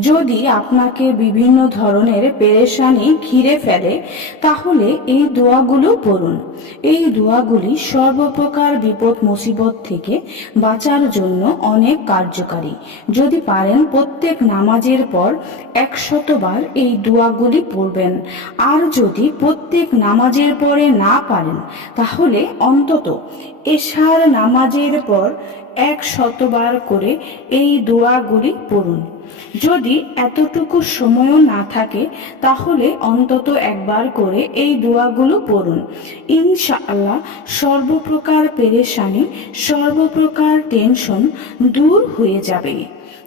যদি আপনাকে বিভিন্ন ধরনের পেরেশানি ঘিরে ফেলে, তাহলে এই দোয়াগুলো পড়ুন। এই দোয়াগুলি সর্বপ্রকার বিপদ মুসিবত থেকে বাঁচার জন্য অনেক কার্যকারী। যদি পারেন প্রত্যেক নামাজের পর একশতবার এই দোয়াগুলি পড়বেন। আর যদি প্রত্যেক নামাজের পরে না পারেন, তাহলে অন্তত এশার নামাজের পর এক শতবার করে এই দোয়াগুলি পড়ুন। যদি এতটুকু সময়ও না থাকে, তাহলে অন্তত একবার করে এই দোয়াগুলো পড়ুন। ইনশাআল্লাহ সর্বপ্রকার পেরেশানি, সর্বপ্রকার টেনশন দূর হয়ে যাবে।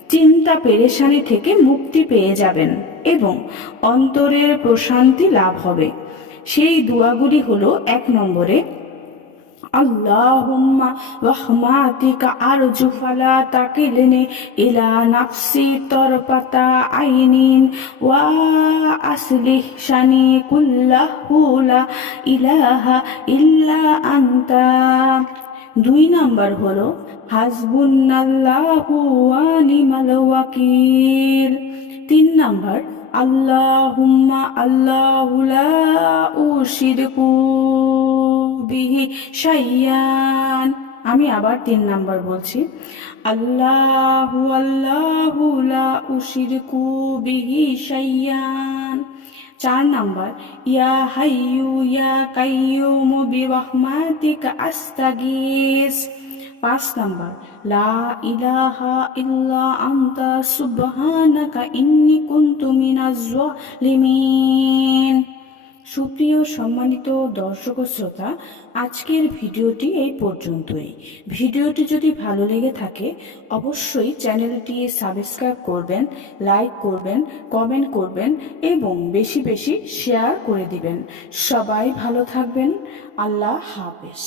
চিন্তা পেরেশানি থেকে মুক্তি পেয়ে যাবেন এবং অন্তরের প্রশান্তি লাভ হবে। সেই দোয়াগুলি হলো এক নম্বরে اللهم رحمتك أرجو فلا تكلني إلى نفسي طرفة عين وأصلح شأني كله لا إله إلا أنت দুই নাম্বার হলো হাসবুন্নাল্লাহু ওয়া নিমাল ওয়াকিল তিন নাম্বার আল্লাহুম্মা আল্লাহু লা উশরিকু বিহি শাইয়ান। আমি আবার তিন নাম্বার বলছি। আল্লাহু আল্লাহু লা উশরিকু বিহি শাইয়ান। চার নাম্বার, ইয়া হাইয়ু ইয়া কাইয়ুম বিরহমাতিকা আস্তাগিস। পাঁচ নাম্বার, লা ইলাহা ইল্লা আনতা সুবহানাকা ইন্নী কুনতু মিনাজ জালিমিন সুপ্রিয় সম্মানিত দর্শক শ্রোতা, আজকের ভিডিওটি এই পর্যন্তই। ভিডিওটি যদি ভালো লেগে থাকে, অবশ্যই চ্যানেলটি সাবস্ক্রাইব করবেন, লাইক করবেন, কমেন্ট করবেন এবং বেশি বেশি শেয়ার করে দিবেন। সবাই ভালো থাকবেন। আল্লাহ হাফেজ।